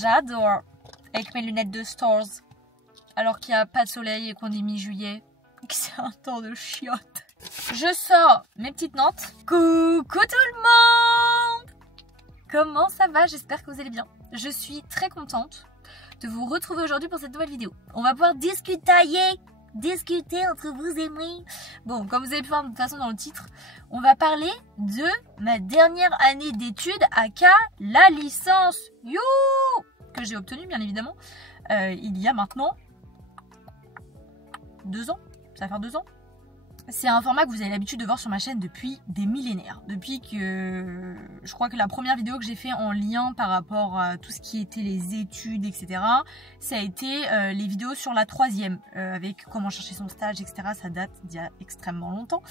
J'adore. Avec mes lunettes de Stars. Alors qu'il n'y a pas de soleil et qu'on est mi-juillet. Que c'est un temps de chiottes. Je sors mes petites nantes. Coucou tout le monde! Comment ça va? J'espère que vous allez bien. Je suis très contente de vous retrouver aujourd'hui pour cette nouvelle vidéo. On va pouvoir discuter entre vous et moi. Bon, comme vous avez pu voir de toute façon dans le titre, on va parler de ma dernière année d'études aka la licence. You que j'ai obtenue bien évidemment il y a maintenant 2 ans. Ça va faire 2 ans. C'est un format que vous avez l'habitude de voir sur ma chaîne depuis des millénaires. Depuis que je crois que la première vidéo que j'ai fait en lien par rapport à tout ce qui était les études, etc. Ça a été les vidéos sur la 3e, avec comment chercher son stage, etc. Ça date d'il y a extrêmement longtemps.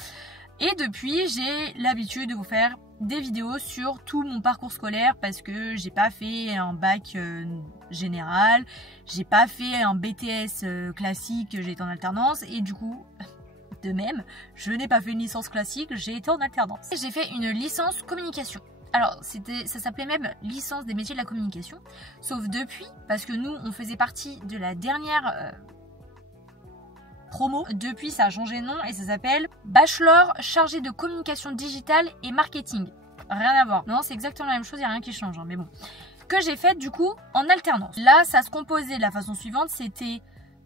Et depuis, j'ai l'habitude de vous faire des vidéos sur tout mon parcours scolaire parce que j'ai pas fait un bac général, j'ai pas fait un BTS classique, j'ai été en alternance et du coup... De même, je n'ai pas fait une licence classique, j'ai été en alternance. J'ai fait une licence communication. Alors, ça s'appelait même licence des métiers de la communication. Sauf depuis, parce que nous, on faisait partie de la dernière promo. Depuis, ça a changé de nom et ça s'appelle Bachelor chargé de communication digitale et marketing. Rien à voir. Non, c'est exactement la même chose, il n'y a rien qui change, hein, mais bon. Que j'ai fait du coup en alternance. Là, ça se composait de la façon suivante, c'était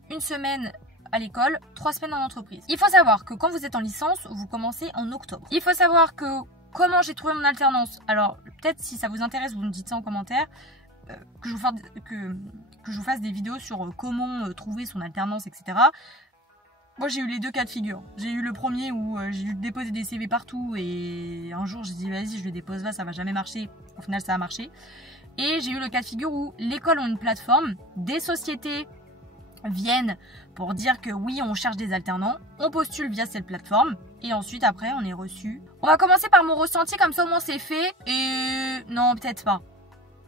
une semaine à l'école, 3 semaines en entreprise. Il faut savoir que quand vous êtes en licence, vous commencez en octobre. Il faut savoir que comment j'ai trouvé mon alternance. Alors peut-être si ça vous intéresse, vous me dites ça en commentaire, que je vous fasse des vidéos sur comment trouver son alternance, etc. Moi j'ai eu les 2 cas de figure. J'ai eu le premier où j'ai dû déposer des CV partout et un jour j'ai dit vas-y je le dépose là, ça va jamais marcher. Au final ça a marché. Et j'ai eu le cas de figure où l'école ont une plateforme, des sociétés viennent pour dire que oui on cherche des alternants, on postule via cette plateforme et ensuite après on est reçu. On va commencer par mon ressenti comme ça au moins c'est fait et non peut-être pas.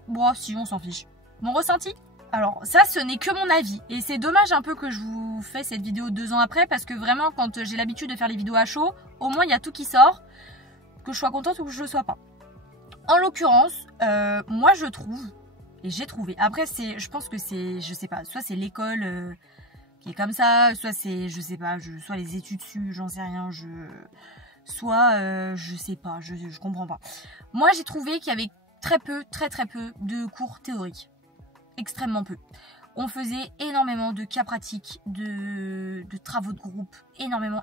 Bon si on s'en fiche. Mon ressenti, alors ça ce n'est que mon avis et c'est dommage un peu que je vous fais cette vidéo 2 ans après parce que vraiment quand j'ai l'habitude de faire les vidéos à chaud, au moins il y a tout qui sort, que je sois contente ou que je le sois pas. En l'occurrence, moi je trouve et j'ai trouvé. Après, je pense que c'est, je sais pas, soit c'est l'école qui est comme ça, soit c'est, je sais pas, soit les études dessus, j'en sais rien, soit, je sais pas, je comprends pas. Moi, j'ai trouvé qu'il y avait très peu de cours théoriques. Extrêmement peu. On faisait énormément de cas pratiques, de travaux de groupe, énormément.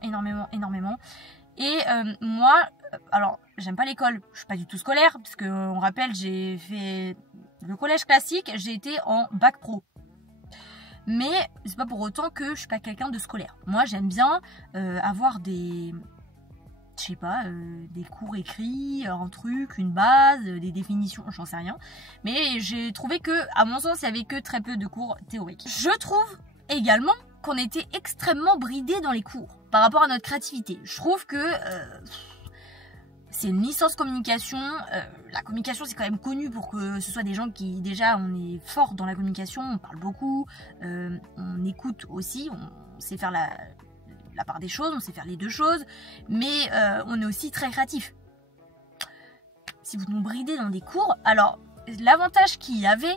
Et moi, alors j'aime pas l'école, je suis pas du tout scolaire, parce qu'on rappelle, j'ai fait le collège classique, j'ai été en bac pro. Mais c'est pas pour autant que je suis pas quelqu'un de scolaire. Moi j'aime bien avoir des, je sais pas, des cours écrits, un truc, une base, des définitions, j'en sais rien. Mais j'ai trouvé que, à mon sens, il y avait que très peu de cours théoriques. Je trouve également qu'on était extrêmement bridés dans les cours par rapport à notre créativité. Je trouve que c'est une licence communication. La communication, c'est quand même connu pour que ce soit des gens qui, déjà, on est fort dans la communication, on parle beaucoup, on écoute aussi, on sait faire la part des choses, on sait faire les 2 choses, mais on est aussi très créatif. Si vous nous bridez dans des cours, alors l'avantage qu'il y avait,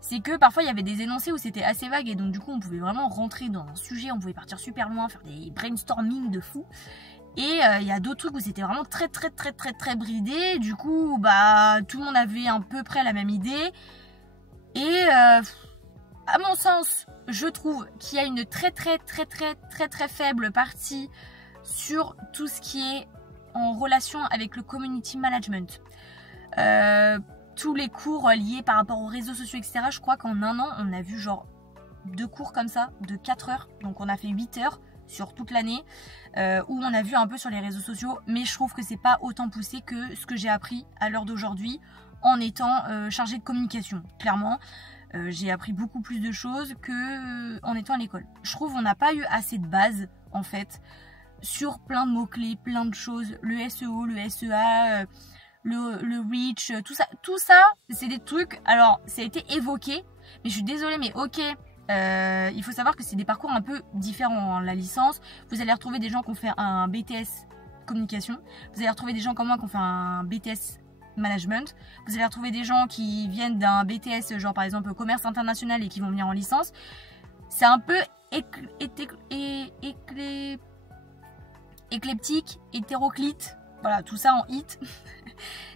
c'est que parfois il y avait des énoncés où c'était assez vague et donc du coup on pouvait vraiment rentrer dans un sujet, on pouvait partir super loin, faire des brainstorming de fou. Et il y a d'autres trucs où c'était vraiment très bridé. Du coup, bah tout le monde avait à peu près la même idée. Et à mon sens, je trouve qu'il y a une très faible partie sur tout ce qui est en relation avec le community management. Tous les cours liés par rapport aux réseaux sociaux, etc. Je crois qu'en 1 an, on a vu genre 2 cours comme ça, de 4 heures. Donc on a fait 8 heures sur toute l'année, où on a vu un peu sur les réseaux sociaux. Mais je trouve que c'est pas autant poussé que ce que j'ai appris à l'heure d'aujourd'hui en étant chargée de communication. Clairement, j'ai appris beaucoup plus de choses qu'en étant à l'école. Je trouve qu'on n'a pas eu assez de base, en fait, sur plein de mots-clés, plein de choses. Le SEO, le SEA... le reach, tout ça, c'est des trucs, alors ça a été évoqué, mais je suis désolée, mais ok, il faut savoir que c'est des parcours un peu différents, hein. La licence, vous allez retrouver des gens qui ont fait un BTS communication, vous allez retrouver des gens comme moi qui ont fait un BTS management. Vous allez retrouver des gens qui viennent d'un BTS, genre par exemple commerce international et qui vont venir en licence. C'est un peu éclectique, hétéroclite, voilà, tout ça en hit.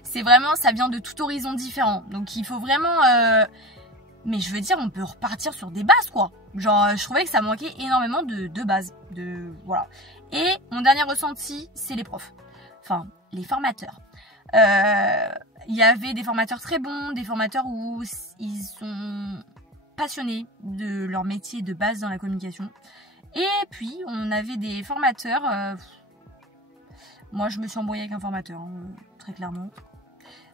C'est vraiment, ça vient de tout horizon différent. Donc il faut vraiment... Mais je veux dire, on peut repartir sur des bases, quoi. Genre, je trouvais que ça manquait énormément de bases. Voilà. Et mon dernier ressenti, c'est les profs. Enfin, les formateurs. Il y avait des formateurs très bons, des formateurs où ils sont passionnés de leur métier de base dans la communication. Et puis, on avait des formateurs... Moi, je me suis embrouillée avec un formateur, hein, très clairement.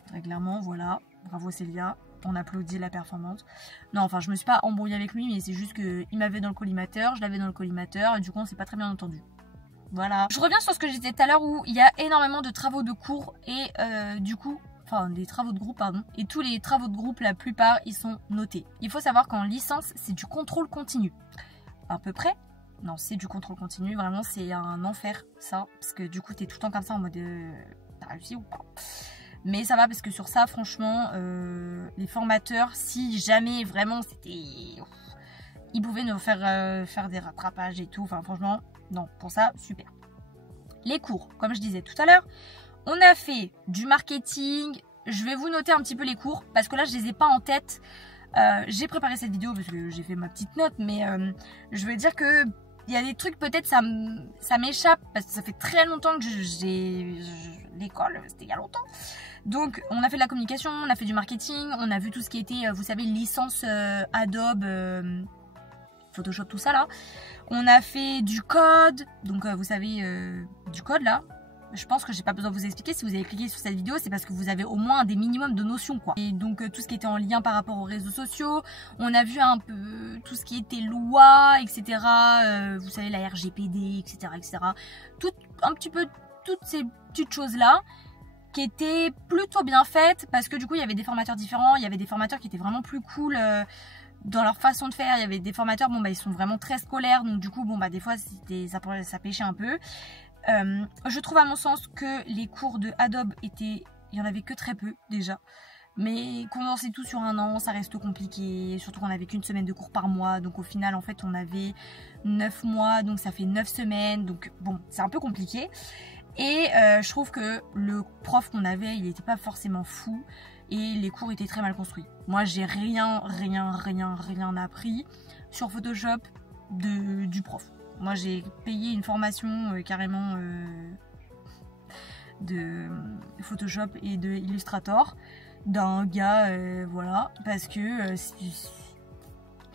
Très clairement, voilà. Bravo Célia. On applaudit la performance. Non, enfin, je me suis pas embrouillée avec lui, mais c'est juste qu'il m'avait dans le collimateur, je l'avais dans le collimateur, et du coup, on s'est pas très bien entendu. Voilà. Je reviens sur ce que je disais tout à l'heure, où il y a énormément de travaux de cours, et du coup, enfin, des travaux de groupe, pardon, et tous les travaux de groupe, la plupart, ils sont notés. Il faut savoir qu'en licence, c'est du contrôle continu. À peu près. Non, c'est du contrôle continu, vraiment, c'est un enfer, ça, parce que du coup, t'es tout le temps comme ça, en mode, t'as réussi ou pas? Mais ça va parce que sur ça, franchement, les formateurs, si jamais vraiment c'était... Ils pouvaient nous faire des rattrapages et tout. Enfin, franchement, non, pour ça, super. Les cours, comme je disais tout à l'heure, on a fait du marketing. Je vais vous noter un petit peu les cours parce que là, je les ai pas en tête. J'ai préparé cette vidéo parce que j'ai fait ma petite note, mais je veux dire que... Il y a des trucs, peut-être, ça m'échappe, parce que ça fait très longtemps que j'ai l'école, c'était il y a longtemps. Donc, on a fait de la communication, on a fait du marketing, on a vu tout ce qui était, vous savez, licence Adobe, Photoshop, tout ça, là. On a fait du code, donc vous savez, du code, là. Je pense que j'ai pas besoin de vous expliquer. Si vous avez cliqué sur cette vidéo, c'est parce que vous avez au moins des minimums de notions, quoi. Et donc tout ce qui était en lien par rapport aux réseaux sociaux, on a vu un peu tout ce qui était loi, etc. Vous savez, la RGPD, etc., etc. Un petit peu toutes ces petites choses là qui étaient plutôt bien faites parce que du coup il y avait des formateurs différents, il y avait des formateurs qui étaient vraiment plus cool. Dans leur façon de faire, il y avait des formateurs, bon bah ils sont vraiment très scolaires, donc du coup bon bah des fois ça pêchait un peu. Je trouve à mon sens que les cours de Adobe il y en avait que très peu déjà, mais condenser tout sur un an ça reste compliqué, surtout qu'on avait qu'une semaine de cours par mois, donc au final en fait on avait 9 mois, donc ça fait 9 semaines, donc bon c'est un peu compliqué. Et je trouve que le prof qu'on avait il n'était pas forcément fou et les cours étaient très mal construits. Moi j'ai rien appris sur Photoshop du prof. Moi j'ai payé une formation carrément de Photoshop et de Illustrator d'un gars, voilà, parce que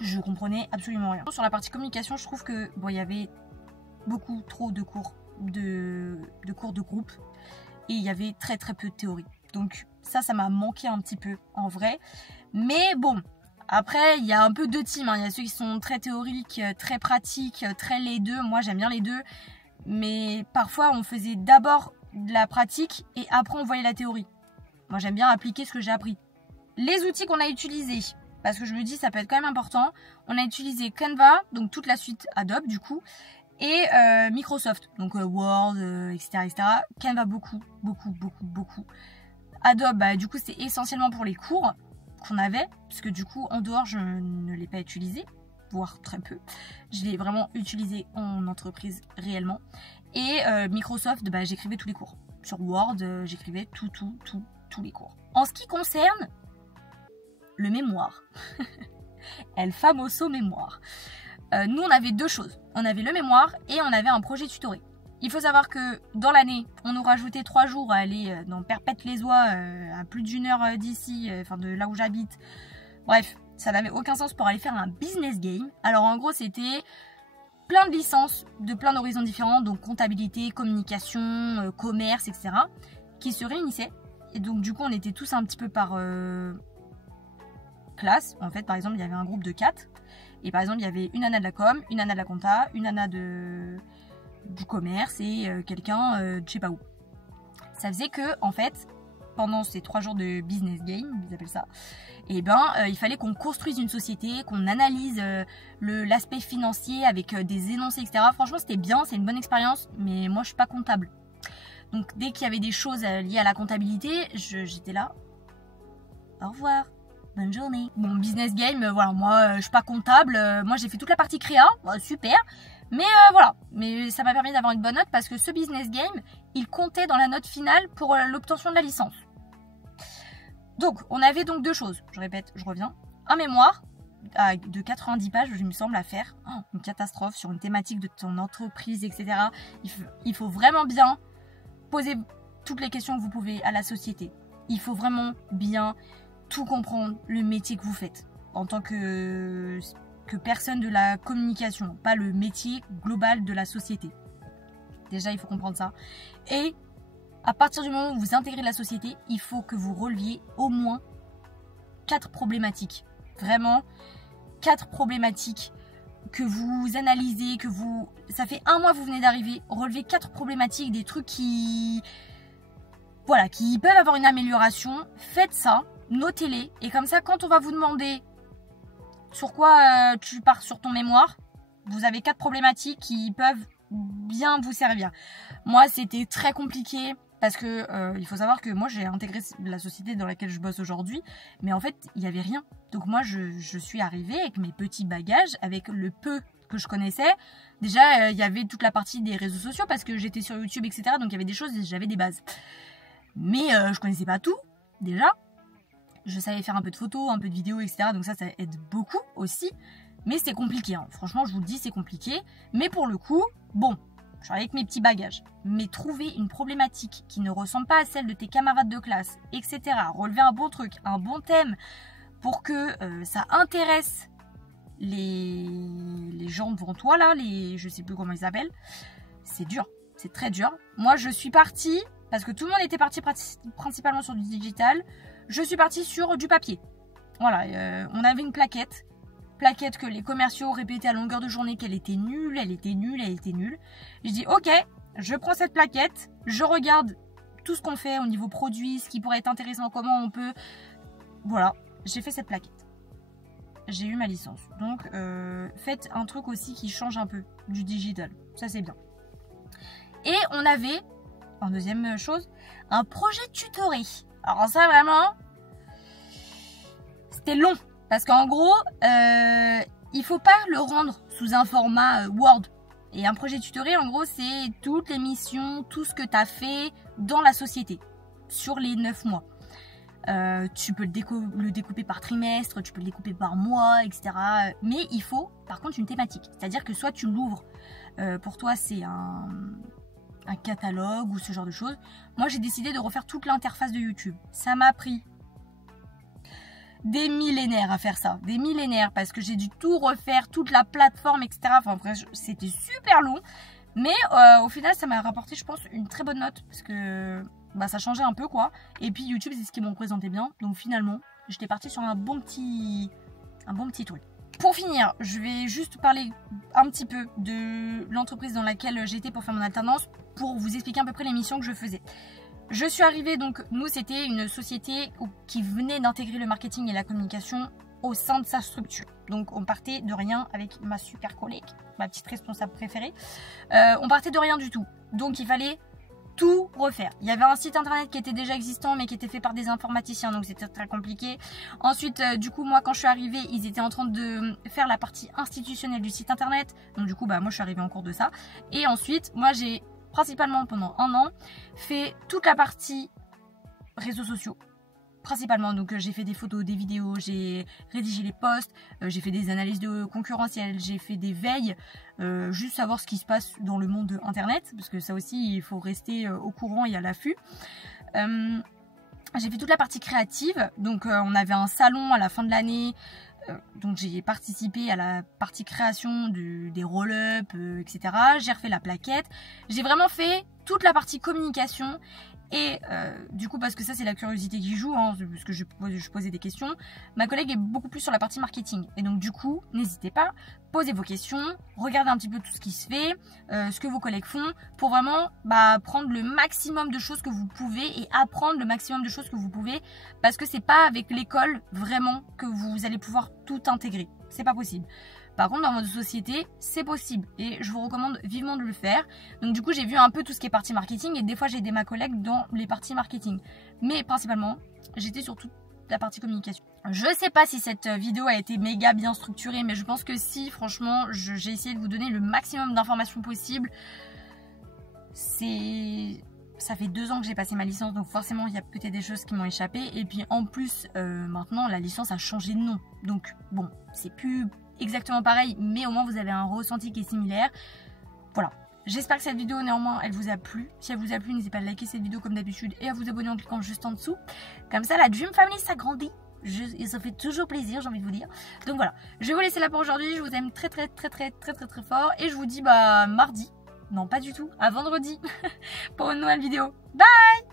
je comprenais absolument rien. Sur la partie communication, je trouve que bon, il y avait beaucoup trop de cours de cours de groupe et il y avait très peu de théorie. Donc ça m'a manqué un petit peu en vrai. Mais bon, après, il y a un peu deux teams, hein. Il y a ceux qui sont très théoriques, très pratiques, très les deux. Moi, j'aime bien les deux. Mais parfois, on faisait d'abord de la pratique et après, on voyait la théorie. Moi, j'aime bien appliquer ce que j'ai appris. Les outils qu'on a utilisés, parce que je me dis, ça peut être quand même important. On a utilisé Canva, donc toute la suite Adobe, du coup, et Microsoft, donc Word, etc., etc. Canva, beaucoup. Adobe, bah, du coup, c'est essentiellement pour les cours qu'on avait, parce que du coup en dehors je ne l'ai pas utilisé, voire très peu. Je l'ai vraiment utilisé en entreprise réellement. Et Microsoft, bah, j'écrivais tous les cours. Sur Word, j'écrivais tous les cours. En ce qui concerne le mémoire, El famoso mémoire. Nous on avait deux choses. On avait le mémoire et on avait un projet tutoré. Il faut savoir que dans l'année, on nous rajoutait 3 jours à aller dans Perpète-les-Oies, à plus d'une heure d'ici, enfin de là où j'habite. Bref, ça n'avait aucun sens pour aller faire un business game. Alors en gros, c'était plein de licences de plein d'horizons différents, donc comptabilité, communication, commerce, etc., qui se réunissaient. Et donc du coup, on était tous un petit peu par classe. En fait, par exemple, il y avait un groupe de 4. Et par exemple, il y avait une nana de la com, une nana de la compta, une nana du commerce et quelqu'un de je sais pas où. Ça faisait que en fait pendant ces 3 jours de business game, ils appellent ça, et il fallait qu'on construise une société, qu'on analyse l'aspect financier avec des énoncés, etc. Franchement c'était bien, c'est une bonne expérience, mais moi je suis pas comptable, Donc dès qu'il y avait des choses liées à la comptabilité, j'étais là. Au revoir. Bonne journée. Bon, business game, voilà, moi je suis pas comptable, moi j'ai fait toute la partie créa, super. Mais voilà, mais ça m'a permis d'avoir une bonne note parce que ce business game, il comptait dans la note finale pour l'obtention de la licence. Donc, on avait donc 2 choses, je répète, je reviens. Un mémoire de 90 pages, je me semble, à faire. Oh, une catastrophe sur une thématique de ton entreprise, etc. Il faut vraiment bien poser toutes les questions que vous pouvez à la société. Il faut vraiment bien tout comprendre, le métier que vous faites en tant que personne de la communication, pas le métier global de la société. Déjà, il faut comprendre ça. Et à partir du moment où vous intégrez la société, il faut que vous releviez au moins 4 problématiques. Vraiment, 4 problématiques que vous analysez, ça fait 1 mois que vous venez d'arriver, relevez 4 problématiques, des trucs qui peuvent avoir une amélioration. Faites ça, notez-les, et comme ça, quand on va vous demander sur quoi tu pars sur ton mémoire, vous avez 4 problématiques qui peuvent bien vous servir. Moi, c'était très compliqué parce que il faut savoir que moi, j'ai intégré la société dans laquelle je bosse aujourd'hui, mais en fait, il n'y avait rien. Donc moi, je suis arrivée avec mes petits bagages, avec le peu que je connaissais. Déjà, il y avait toute la partie des réseaux sociaux parce que j'étais sur YouTube, etc. Donc il y avait des choses, j'avais des bases. Mais je connaissais pas tout, déjà. Je savais faire un peu de photos, un peu de vidéos, etc. Donc ça aide beaucoup aussi. Mais c'est compliqué, hein. Franchement, je vous le dis, c'est compliqué. Mais pour le coup, bon, je suis avec mes petits bagages. Mais trouver une problématique qui ne ressemble pas à celle de tes camarades de classe, etc. Relever un bon truc, un bon thème pour que ça intéresse les gens devant toi, là, je sais plus comment ils s'appellent. C'est dur, c'est très dur. Moi, je suis partie, parce que tout le monde était parti principalement sur du digital, je suis partie sur du papier. Voilà, on avait une plaquette que les commerciaux répétaient à longueur de journée qu'elle était nulle, elle était nulle, elle était nulle. Je dis ok, je prends cette plaquette, je regarde tout ce qu'on fait au niveau produit, ce qui pourrait être intéressant, comment on peut... Voilà, j'ai fait cette plaquette. J'ai eu ma licence. Donc faites un truc aussi qui change un peu du digital. Ça c'est bien. Et on avait, en deuxième chose, un projet tutoré. Alors ça vraiment, c'était long. Parce qu'en gros, il faut pas le rendre sous un format Word. Et un projet tutoré, en gros, c'est toutes les missions, tout ce que tu as fait dans la société sur les 9 mois. Tu peux le découper par trimestre, tu peux le découper par mois, etc. Mais il faut, par contre, une thématique. C'est-à-dire que soit tu l'ouvres, pour toi, c'est un catalogue ou ce genre de choses. Moi, j'ai décidé de refaire toute l'interface de YouTube. Ça m'a pris des millénaires à faire ça, des millénaires, parce que j'ai dû tout refaire, toute la plateforme, etc. Enfin bref, c'était super long, mais au final ça m'a rapporté, je pense, une très bonne note, parce que ça changeait un peu quoi, et puis YouTube c'est ce qui me représentait bien, donc finalement j'étais partie sur un bon petit truc. Pour finir, je vais juste parler un petit peu de l'entreprise dans laquelle j'étais pour faire mon alternance, pour vous expliquer à peu près les missions que je faisais. Je suis arrivée, donc nous c'était une société qui venait d'intégrer le marketing et la communication au sein de sa structure. Donc on partait de rien avec ma super collègue, ma petite responsable préférée. On partait de rien du tout. Donc il fallait tout refaire. Il y avait un site internet qui était déjà existant mais qui était fait par des informaticiens, donc c'était très compliqué. Ensuite, du coup, moi quand je suis arrivée, ils étaient en train de faire la partie institutionnelle du site internet. Donc du coup, moi je suis arrivée en cours de ça. Et ensuite, moi j'ai principalement pendant 1 an, fait toute la partie réseaux sociaux. Principalement, donc j'ai fait des photos, des vidéos, j'ai rédigé les posts, j'ai fait des analyses de concurrentielles, j'ai fait des veilles, juste savoir ce qui se passe dans le monde internet, parce que ça aussi, il faut rester au courant et à l'affût. J'ai fait toute la partie créative, donc on avait un salon à la fin de l'année, donc j'ai participé à la partie création des roll-up, etc. J'ai refait la plaquette. J'ai vraiment fait toute la partie communication. Et du coup, parce que ça c'est la curiosité qui joue, hein, parce que je posais des questions, ma collègue est beaucoup plus sur la partie marketing. Et donc du coup, n'hésitez pas, posez vos questions, regardez un petit peu tout ce qui se fait, ce que vos collègues font, pour vraiment prendre le maximum de choses que vous pouvez et apprendre le maximum de choses que vous pouvez, parce que c'est pas avec l'école vraiment que vous allez pouvoir tout intégrer. C'est pas possible. Par contre, dans votre société, c'est possible et je vous recommande vivement de le faire. Donc du coup, j'ai vu un peu tout ce qui est partie marketing et des fois, j'ai aidé ma collègue dans les parties marketing. Mais principalement, j'étais sur toute la partie communication. Je sais pas si cette vidéo a été méga bien structurée, mais je pense que si, franchement, j'ai essayé de vous donner le maximum d'informations possibles. Ça fait 2 ans que j'ai passé ma licence, donc forcément il y a peut-être des choses qui m'ont échappé. Et puis en plus, maintenant la licence a changé de nom. Donc bon, c'est plus exactement pareil, mais au moins vous avez un ressenti qui est similaire. Voilà. J'espère que cette vidéo néanmoins elle vous a plu. Si elle vous a plu, n'hésitez pas à liker cette vidéo comme d'habitude et à vous abonner en cliquant juste en dessous. Comme ça la Dream Family s'agrandit. Et ça fait toujours plaisir, j'ai envie de vous dire. Donc voilà, je vais vous laisser là pour aujourd'hui. Je vous aime très fort. Et je vous dis bah mardi. Non, pas du tout. À vendredi pour une nouvelle vidéo. Bye!